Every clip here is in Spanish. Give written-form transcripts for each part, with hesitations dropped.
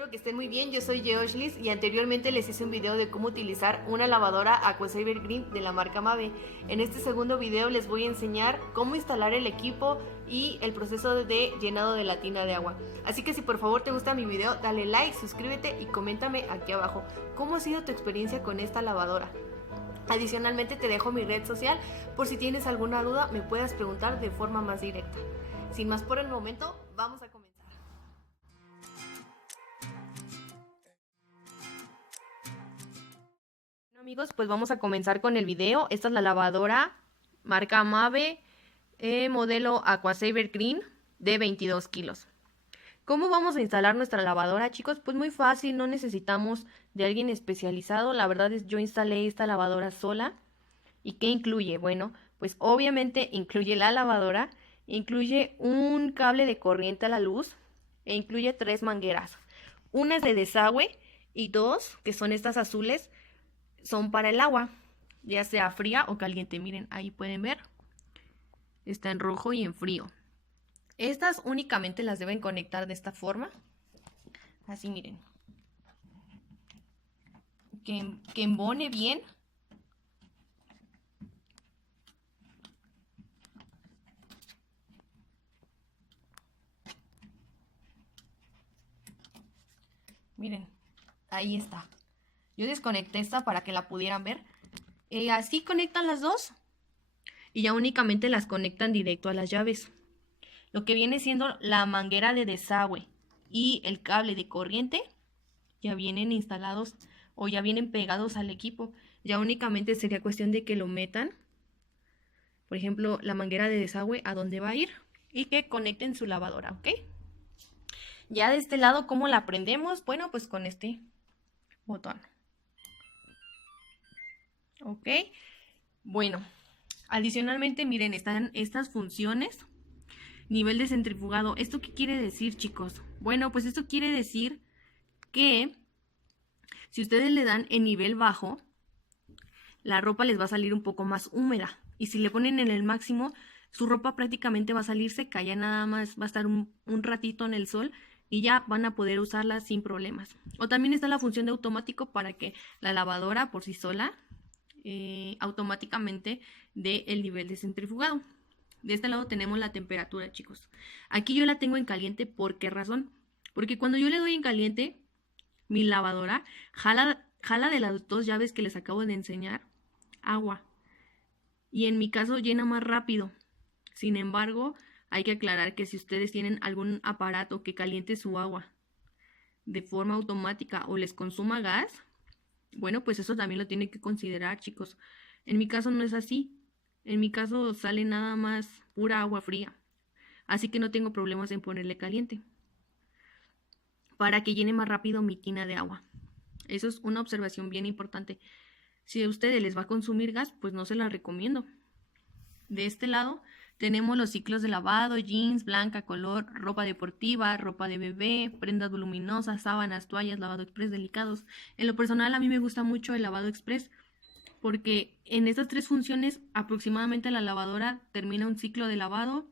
Espero que estén muy bien, yo soy Geoshlis y anteriormente les hice un video de cómo utilizar una lavadora AquaSaver Green de la marca Mave. En este segundo video les voy a enseñar cómo instalar el equipo y el proceso de llenado de la tina de agua. Así que si por favor te gusta mi video, dale like, suscríbete y coméntame aquí abajo cómo ha sido tu experiencia con esta lavadora. Adicionalmente te dejo mi red social por si tienes alguna duda me puedas preguntar de forma más directa. Sin más por el momento, vamos a comenzar. Bueno, amigos, pues vamos a comenzar con el video. Esta es la lavadora marca Mave, modelo AquaSaver Green de 22 kilos. ¿Cómo vamos a instalar nuestra lavadora, chicos? Pues muy fácil, no necesitamos de alguien especializado. La verdad es yo instalé esta lavadora sola. ¿Y qué incluye? Bueno, pues obviamente incluye la lavadora, incluye un cable de corriente a la luz e incluye 3 mangueras. Una es de desagüe y 2, que son estas azules, son para el agua, ya sea fría o caliente. Miren, ahí pueden ver, está en rojo y en frío. Estas únicamente las deben conectar de esta forma, así miren, que embone bien. Miren, ahí está. Yo desconecté esta para que la pudieran ver. Así conectan las dos y ya únicamente las conectan directo a las llaves. Lo que viene siendo la manguera de desagüe y el cable de corriente ya vienen instalados o ya vienen pegados al equipo. Ya únicamente sería cuestión de que lo metan, por ejemplo, la manguera de desagüe a dónde va a ir y que conecten su lavadora, ¿ok? Ya de este lado, ¿cómo la prendemos? Bueno, pues con este botón. ¿Ok? Bueno, adicionalmente, miren, están estas funciones. Nivel de centrifugado. ¿Esto qué quiere decir, chicos? Bueno, pues esto quiere decir que si ustedes le dan en nivel bajo, la ropa les va a salir un poco más húmeda. Y si le ponen en el máximo, su ropa prácticamente va a salir seca. Ya nada más va a estar un ratito en el sol y ya van a poder usarla sin problemas. O también está la función de automático para que la lavadora por sí sola automáticamente dé el nivel de centrifugado. De este lado tenemos la temperatura, chicos. Aquí yo la tengo en caliente. ¿Por qué razón? Porque cuando yo le doy en caliente, mi lavadora jala de las dos llaves que les acabo de enseñar agua. Y en mi caso llena más rápido. Sin embargo, hay que aclarar que si ustedes tienen algún aparato que caliente su agua de forma automática o les consuma gas, bueno, pues eso también lo tienen que considerar, chicos. En mi caso no es así. En mi caso sale nada más pura agua fría. Así que no tengo problemas en ponerle caliente para que llene más rápido mi tina de agua. Eso es una observación bien importante. Si a ustedes les va a consumir gas, pues no se la recomiendo. De este lado tenemos los ciclos de lavado: jeans, blanca, color, ropa deportiva, ropa de bebé, prendas voluminosas, sábanas, toallas, lavado express delicados. En lo personal a mí me gusta mucho el lavado express porque en estas 3 funciones aproximadamente la lavadora termina un ciclo de lavado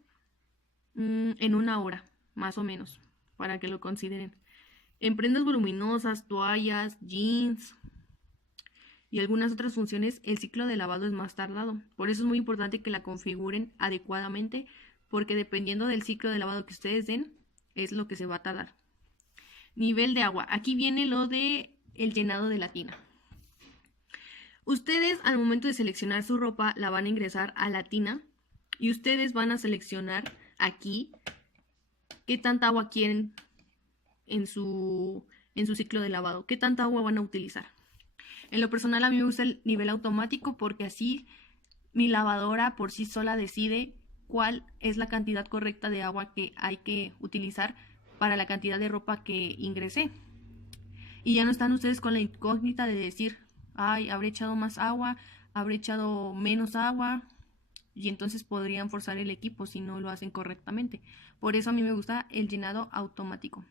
en 1 hora, más o menos, para que lo consideren. En prendas voluminosas, toallas, jeans y algunas otras funciones, el ciclo de lavado es más tardado. Por eso es muy importante que la configuren adecuadamente, porque dependiendo del ciclo de lavado que ustedes den, es lo que se va a tardar. Nivel de agua. Aquí viene lo de el llenado de la tina. Ustedes al momento de seleccionar su ropa la van a ingresar a la tina y ustedes van a seleccionar aquí qué tanta agua quieren en su ciclo de lavado, qué tanta agua van a utilizar. En lo personal a mí me gusta el nivel automático porque así mi lavadora por sí sola decide cuál es la cantidad correcta de agua que hay que utilizar para la cantidad de ropa que ingresé. Y ya no están ustedes con la incógnita de decir, ay, habré echado más agua, habré echado menos agua, y entonces podrían forzar el equipo si no lo hacen correctamente. Por eso a mí me gusta el llenado automático.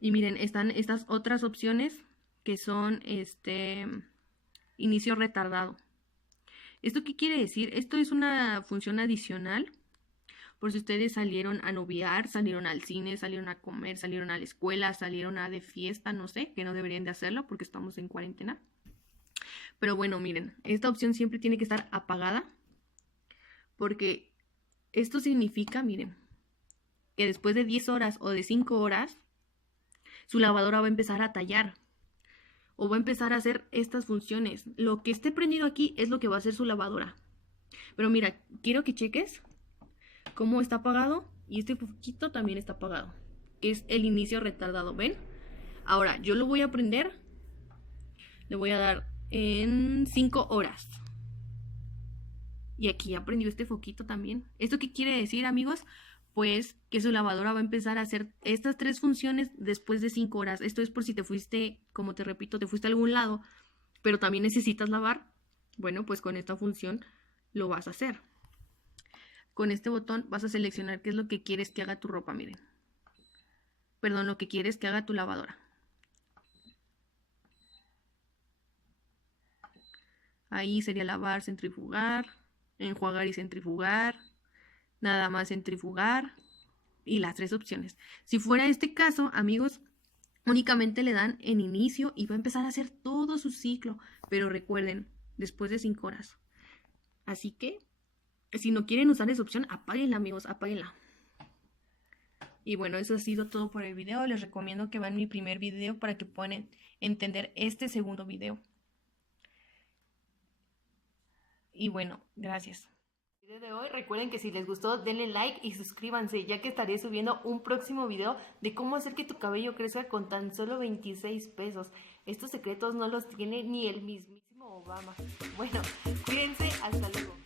Y miren, están estas otras opciones que son inicio retardado. ¿Esto qué quiere decir? Esto es una función adicional por si ustedes salieron a noviar, salieron al cine, salieron a comer, salieron a la escuela, salieron a de fiesta, no sé, que no deberían de hacerlo porque estamos en cuarentena. Pero bueno, miren, esta opción siempre tiene que estar apagada porque esto significa, miren, que después de 10 horas o de 5 horas, su lavadora va a empezar a tallar o va a empezar a hacer estas funciones. Lo que esté prendido aquí es lo que va a hacer su lavadora. Pero mira, quiero que cheques cómo está apagado y este foquito también está apagado, que es el inicio retardado, ¿ven? Ahora, yo lo voy a prender, le voy a dar en 5 horas. Y aquí ya prendió este foquito también. ¿Esto qué quiere decir, amigos? Pues que su lavadora va a empezar a hacer estas 3 funciones después de 5 horas. Esto es por si te fuiste, como te repito, te fuiste a algún lado, pero también necesitas lavar. Bueno, pues con esta función lo vas a hacer. Con este botón vas a seleccionar qué es lo que quieres que haga tu ropa, miren. Perdón, lo que quieres que haga tu lavadora. Ahí sería lavar, centrifugar, enjuagar y centrifugar, nada más centrifugar y las 3 opciones. Si fuera este caso, amigos, únicamente le dan en inicio y va a empezar a hacer todo su ciclo, pero recuerden, después de 5 horas. Así que, si no quieren usar esa opción, apáguenla, amigos, apáguenla. Y bueno, eso ha sido todo por el video. Les recomiendo que vean mi primer video para que puedan entender este segundo video. Y bueno, gracias. El video de hoy, recuerden que si les gustó, denle like y suscríbanse, ya que estaré subiendo un próximo video de cómo hacer que tu cabello crezca con tan solo 26 pesos. Estos secretos no los tiene ni el mismísimo Obama. Bueno, cuídense, hasta luego.